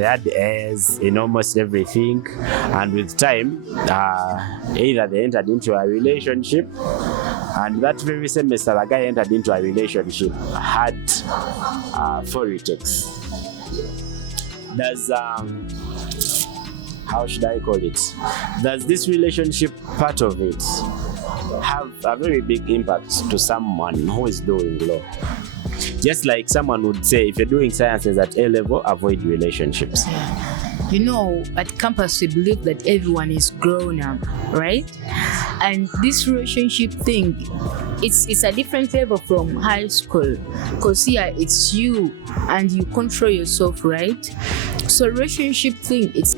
They had A's in almost everything, and with time, either they entered into a relationship, and that very semester, the guy entered into a relationship, had 4 retakes. There's how should I call it? Does this relationship part of it have a very big impact to someone who is doing law? Just like someone would say, if you're doing sciences at A level, avoid relationships. You know, at campus we believe that everyone is grown up, right? And this relationship thing, it's a different level from high school, because here it's you and you control yourself, right? So relationship thing, it's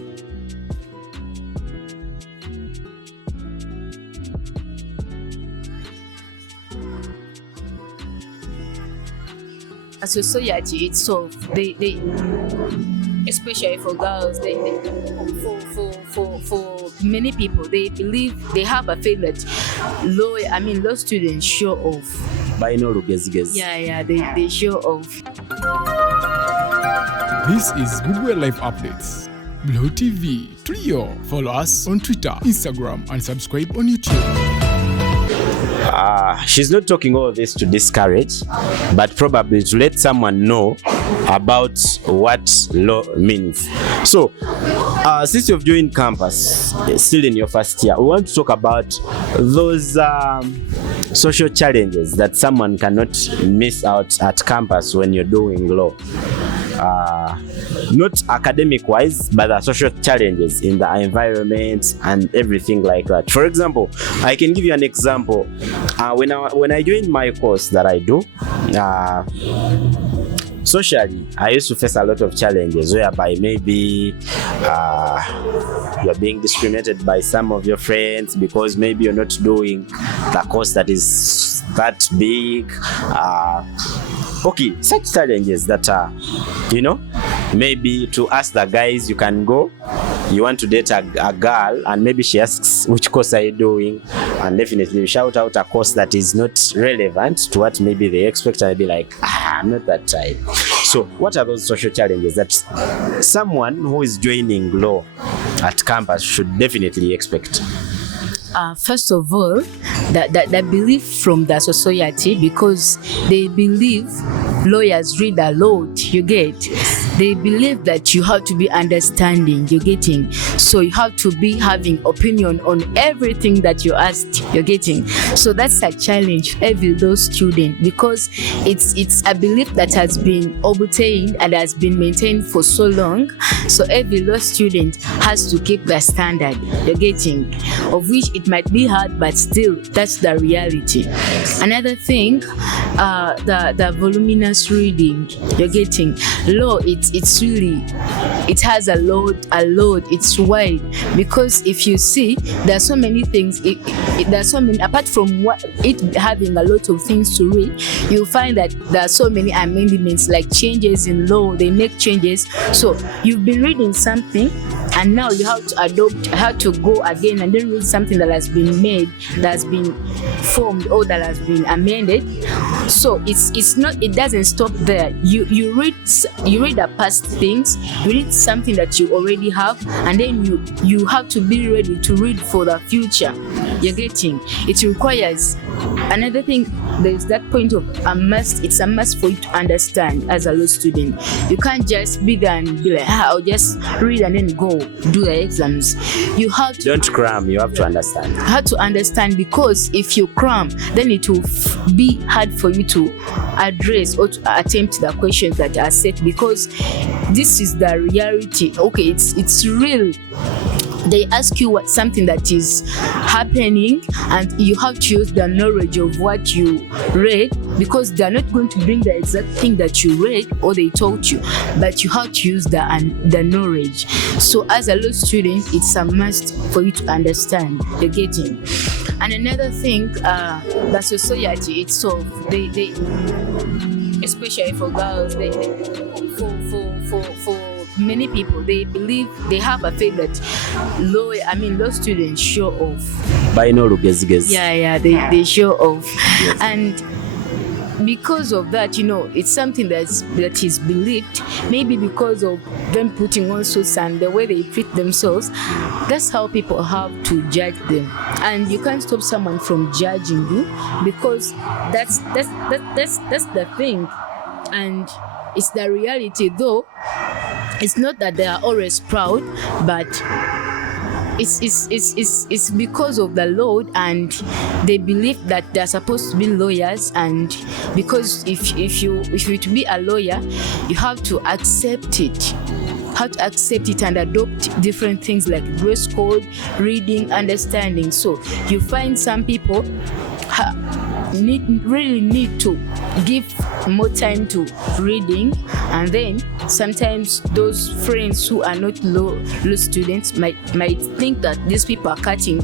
a society itself, they especially for girls, for many people, they believe, they have a feeling that law students show off. They show off. This is Bugwere Life Updates. Blue TV, Trio. Follow us on Twitter, Instagram, and subscribe on YouTube. She's not talking all this to discourage, but probably to let someone know about what law means. So, since you've joined campus, still in your first year, we want to talk about those social challenges that someone cannot miss out at campus when you're doing law. Not academic wise, but the social challenges in the environment and everything like that. For example, I can give you an example. When I joined my course that I do, socially, I used to face a lot of challenges whereby maybe you're being discriminated by some of your friends because maybe you're not doing the course that is that big. Okay, such challenges that maybe to ask the guys, you can go, you want to date a girl, and maybe she asks, which course are you doing? And definitely you shout out a course that is not relevant to what maybe they expect, and I'd be like, I'm not that type. So what are those social challenges that someone who is joining law at campus should definitely expect? First of all, that belief from the society, because they believe lawyers read a lot, you get. They believe that you have to be understanding, you're getting. So you have to be having opinion on everything that you asked, you're getting. So that's a challenge for every law student, because it's a belief that has been obtained and has been maintained for so long. So every law student has to keep the standard, you're getting, of which it might be hard, but still that's the reality. Another thing, the voluminous reading, you're getting. Law, it's really, it has a load, it's wide, because if you see, there are so many things, there are so many, apart from it having a lot of things to read, you'll find that there are so many amendments, like changes in law, they make changes. So you've been reading something, and now you have to adopt, have to go again and then read something that has been made, that has been formed, or that has been amended. So it's not, it doesn't stop there. You read the past things, you read something that you already have, and then you have to be ready to read for the future. You're getting. It requires another thing. There's that point of a must. It's a must for you to understand as a law student. You can't just be there and be like, I'll just read and then go do the exams. You have to don't cram. You have to understand. You have to understand, because if you cram, then it will be hard for you to address or to attempt the questions that are set, because this is the reality. Okay, it's real. They ask you something that is happening, and you have to use the knowledge of what you read, because they are not going to bring the exact thing that you read or they taught you, but you have to use the knowledge. So as a law student, it's a must for you to understand. You're getting. And another thing, the society itself, they especially for girls, for many people, they believe, they have a feeling that law students show off. By no lugezigezi. They show off. Yes. And because of that, it's something that is believed, maybe because of them putting on suits and the way they treat themselves. That's how people have to judge them, and you can't stop someone from judging you, because that's the thing, and it's the reality. Though it's not that they are always proud, but it's because of the load, and they believe that they're supposed to be lawyers, and because if you to be a lawyer, you have to accept it. And adopt different things like dress code, reading, understanding. So you find some people really need to give more time to reading, and then sometimes those friends who are not law students might think that these people are cutting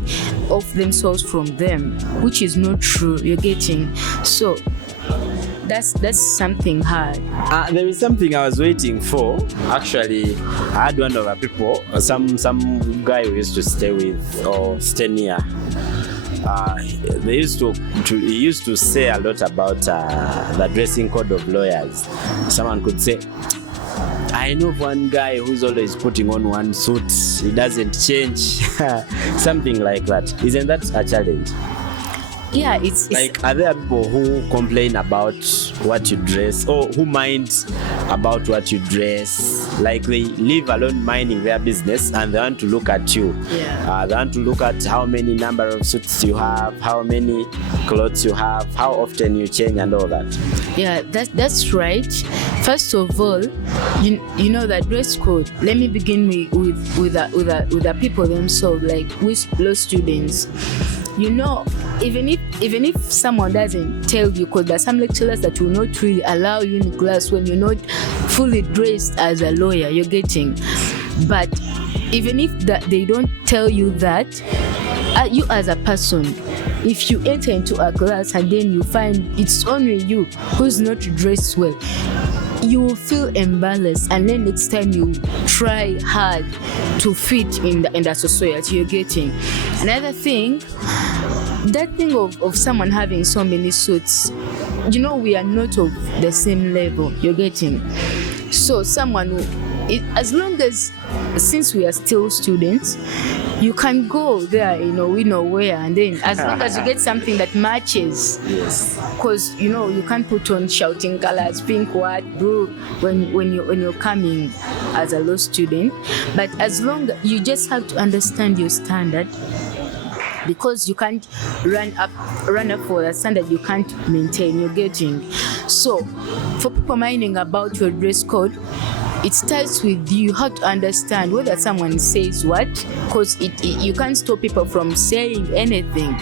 off themselves from them, which is not true. You're getting? So that's something hard. There is something I was waiting for. Actually, I had one of our people, some guy who used to stay with or stay near. He used to say a lot about the dressing code of lawyers. Someone could say, I know one guy who's always putting on one suit, he doesn't change. Something like that. Isn't that a challenge? Yeah, it's like, are there people who complain about what you dress, or who mind about what you dress? Like, they leave alone minding their business and they want to look at you. Yeah. They want to look at how many number of suits you have, how many clothes you have, how often you change, and all that. Yeah, that's right. First of all, you know that dress code. Let me begin with the people themselves, like with law students. Even if someone doesn't tell you, because there are some lecturers that will not really allow you in class when you're not fully dressed as a lawyer, you're getting. But even if they don't tell you that, you as a person, if you enter into a class and then you find it's only you who's not dressed well, you will feel embarrassed, and then next time you try hard to fit in the society, you're getting. Another thing, that thing of someone having so many suits, we are not of the same level, you're getting. So someone as long as, since we are still students, you can go there, we know where, and then as long as you get something that matches. Yes. Because you can't put on shouting colors, pink, white, blue when you're coming as a law student. But as long as you just have to understand your standard, because you can't run up for a standard you can't maintain, you're getting. So for people minding about your dress code, it starts with you have to understand whether someone says what, because you can't stop people from saying anything.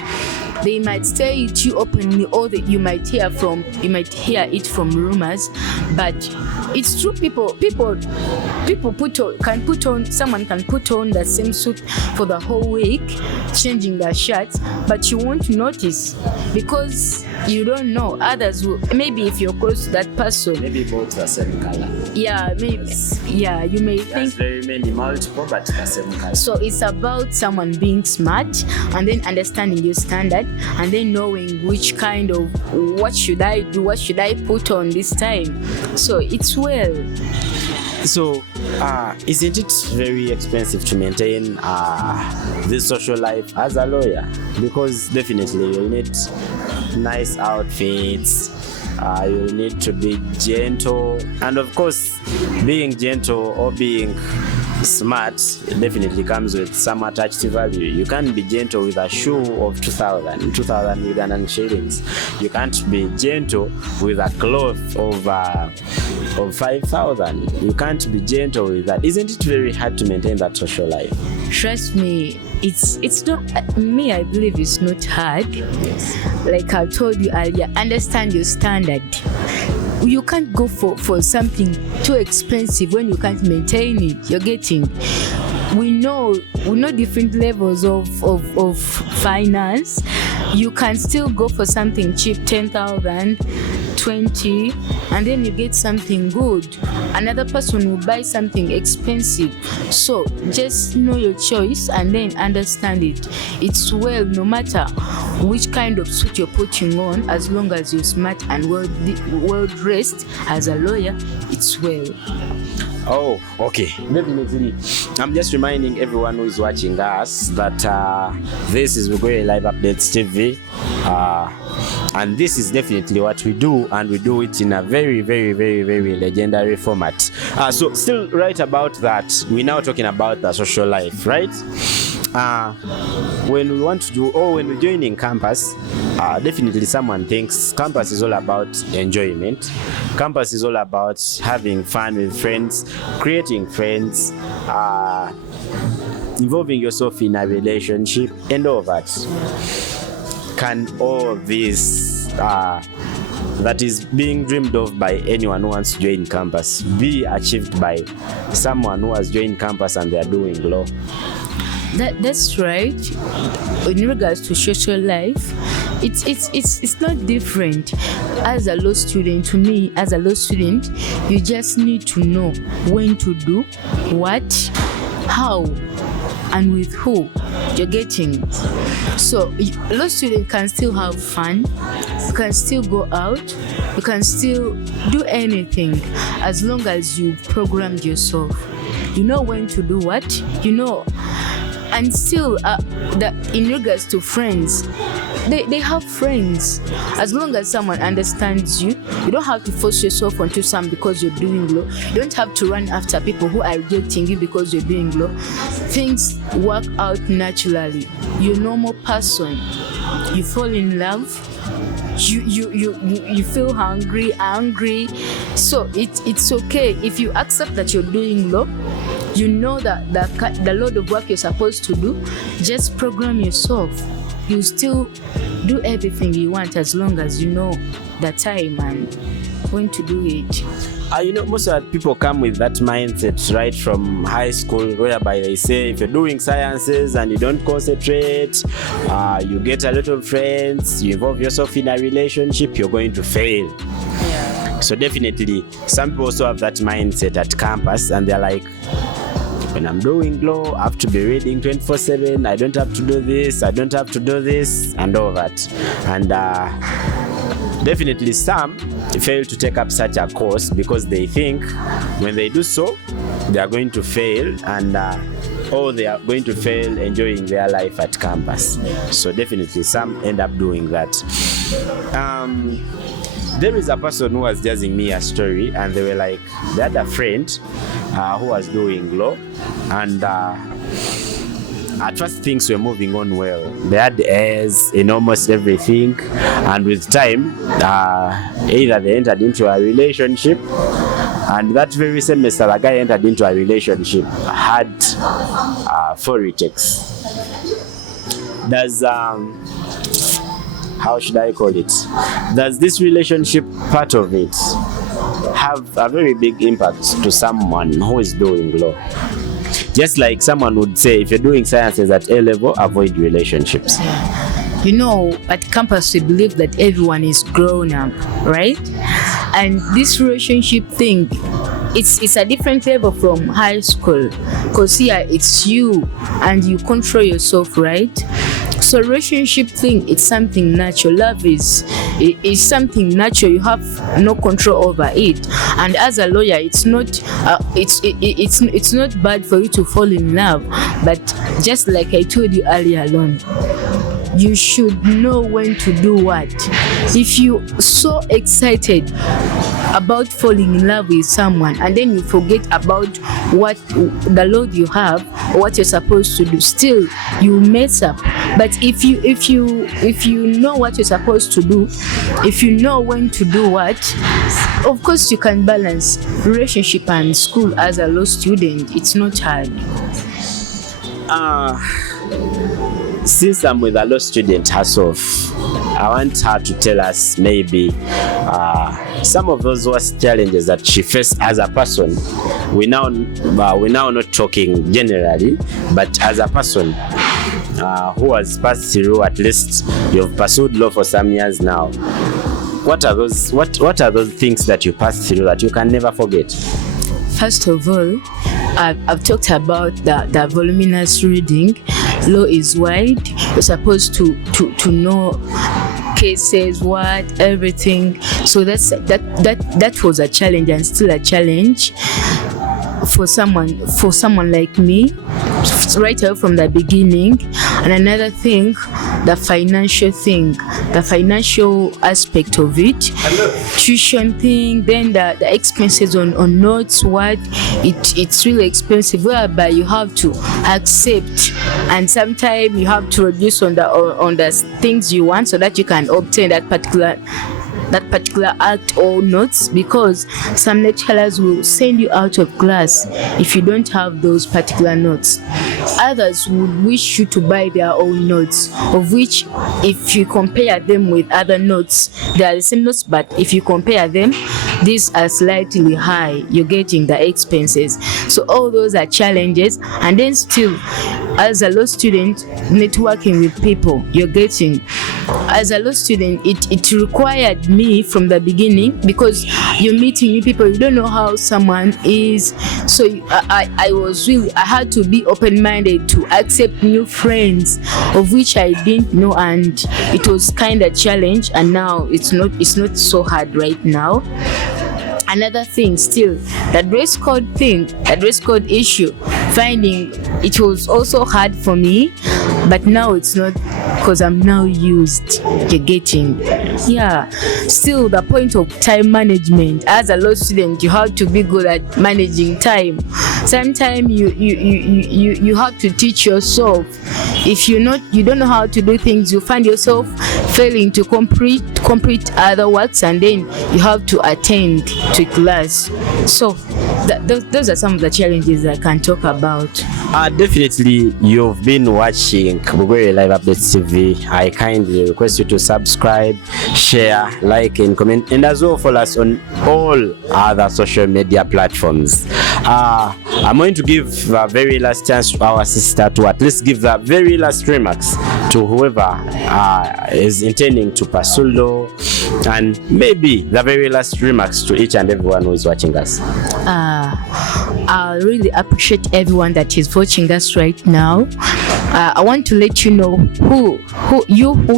They might say it to you openly, or that you might hear it from rumors, but it's true. People someone can put on the same suit for the whole week, changing their shirts, but you won't notice because you don't know. Others will, maybe if you're close to that person, maybe both the same color. Yeah, maybe. Yeah, you may think very many multiple, but the same color. So it's about someone being smart and then understanding your standard and then knowing which kind of what should I do, what should I put on this time. So it's well. So, isn't it very expensive to maintain this social life as a lawyer? Because definitely you need nice outfits, you need to be gentle, and of course, being gentle or being smart definitely comes with some attached value. You can't be gentle with a shoe of 2,000 Ugandan shillings. You can't be gentle with a cloth of 5,000. You can't be gentle with that. Isn't it very hard to maintain that social life? Trust me, it's not me. I believe it's not hard. Yes. Like I told you earlier, understand your standard. You can't go for something too expensive when you can't maintain it. You're getting. We know different levels of finance. You can still go for something cheap, 10,000. 20, and then you get something good. Another person will buy something expensive. So just know your choice and then understand it. It's well, no matter which kind of suit you're putting on, as long as you're smart and well dressed as a lawyer, it's well. Oh, okay. Definitely. I'm just reminding everyone who is watching us that this is Bugwere Live Updates TV. And this is definitely what we do, and we do it in a very, very, very, very legendary format. So still right about that, we're now talking about the social life, right? When we want to do, or when we're joining campus, definitely someone thinks campus is all about enjoyment. Campus is all about having fun with friends, creating friends, involving yourself in a relationship, and all that. Can all this that is being dreamed of by anyone who wants to join campus be achieved by someone who has joined campus and they are doing law? That's right. In regards to social life, it's not different. As a law student, to me, as a law student, you just need to know when to do what, how, and with who you're getting. So law student can still have fun, you can still go out, you can still do anything as long as you programmed yourself. You know when to do what, you know. And still, in regards to friends, they have friends. As long as someone understands you, you don't have to force yourself onto some because you're doing law. You don't have to run after people who are rejecting you because you're doing law. Things work out naturally. You're a normal person. You fall in love. You feel angry. So it's okay if you accept that you're doing law. You know that the load of work you're supposed to do, just program yourself. You still do everything you want as long as you know the time and when to do it. You know, most of the people come with that mindset right from high school, whereby they say if you're doing sciences and you don't concentrate, you get a lot of friends, you involve yourself in a relationship, you're going to fail. Yeah. So definitely, some people also have that mindset at campus, and they're like, when I'm doing law, I have to be reading 24/7. I don't have to do this. I don't have to do this, and all that. And definitely, some fail to take up such a course because they think when they do so, they are going to fail, and they are going to fail enjoying their life at campus. So definitely, some end up doing that. There is a person who was telling me a story, and they were like, they had a friend who was doing law, and at first things were moving on well. They had A's in almost everything, and with time, either they entered into a relationship, and that very semester, the guy entered into a relationship, had 4 retakes. Does how should I call it? Does this relationship part of it have a very big impact to someone who is doing law? Just like someone would say, if you're doing sciences at A level, avoid relationships. You know, at campus we believe that everyone is grown up, right? And this relationship thing, it's a different level from high school, because here it's you and you control yourself, right? So relationship thing, it's something natural. Love is something natural. You have no control over it. And as a lawyer, it's not bad for you to fall in love. But just like I told you earlier on, you should know when to do what. If you're so excited about falling in love with someone and then you forget about what the load you have or what you're supposed to do, still you mess up. But if you know what you're supposed to do, if you know when to do what, of course you can balance relationship and school. As a law student, it's not hard. Since I'm with a law student herself, I want her to tell us maybe some of those worst challenges that she faced as a person. We're now not talking generally, but as a person who has passed through, at least you've pursued law for some years now. what are those things that you passed through that you can never forget? First of all, I've talked about the voluminous reading. Law is wide. You're supposed to know cases, everything. So that was a challenge and still a challenge for someone like me, right out from the beginning. And another thing, the financial aspect of it, tuition thing, then the expenses on notes, it's really expensive, whereby you have to accept, and sometimes you have to reduce on the things you want so that you can obtain that particular act or notes, because some lecturers will send you out of class if you don't have those particular notes. Others would wish you to buy their own notes, of which if you compare them with other notes, they are the same notes, but if you compare them, these are slightly high. You're getting the expenses. So all those are challenges. And then still, as a law student, networking with people, you're getting. As a law student, it required me from the beginning, because you're meeting new people, you don't know how someone is. So I had to be open-minded to accept new friends, of which I didn't know, and it was kind of challenge. And now it's not so hard right now. Another thing still, that dress code issue, finding it was also hard for me, but now it's not, because I'm now used. You're getting. Yeah. Still, the point of time management. As a law student, you have to be good at managing time. Sometimes you have to teach yourself. If you don't know how to do things, you find yourself failing to complete other works, and then you have to attend to class. So those are some of the challenges I can talk about. Definitely, you've been watching Bugwere Live Updates TV. I kindly request you to subscribe, share, like, and comment, and as well follow us on all other social media platforms. I'm going to give the very last chance to our sister to at least give the very last remarks to whoever is intending to pursue law, and maybe the very last remarks to each and everyone who is watching us. I really appreciate everyone that is watching us right now. I want to let you know who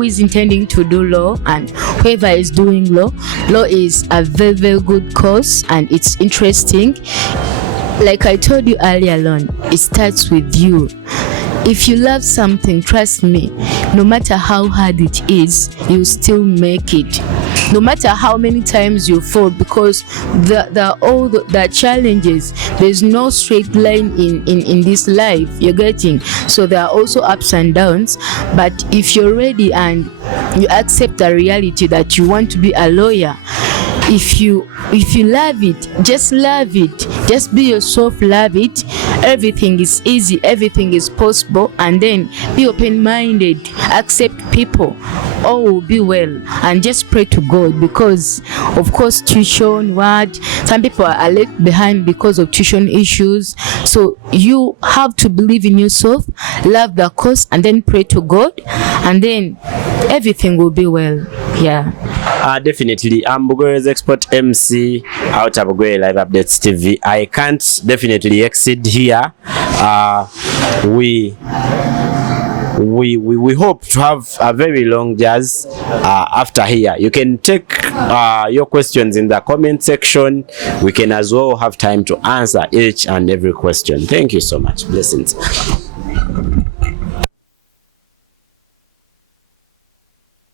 is intending to do law, and whoever is doing law. Law is a very, very good course, and it's interesting. Like I told you earlier on, it starts with you. If you love something, trust me, no matter how hard it is, you still make it. No matter how many times you fall, because all the challenges, there's no straight line in this life, you're getting. So there are also ups and downs, but if you're ready and you accept the reality that you want to be a lawyer, if you love it, just love it. Just be yourself, love it. Everything is easy, everything is possible, and then be open-minded, accept people. All will be well, and just pray to God, because of course tuition, some people are left behind because of tuition issues. So you have to believe in yourself, love the course, and then pray to God, and then everything will be well. Yeah. Definitely. I'm Bugwere's expert MC out of Bugwere Live Updates TV. I can't definitely exceed here. We hope to have a very long jazz after here. You can take your questions in the comment section. We can as well have time to answer each and every question. Thank you so much. Blessings.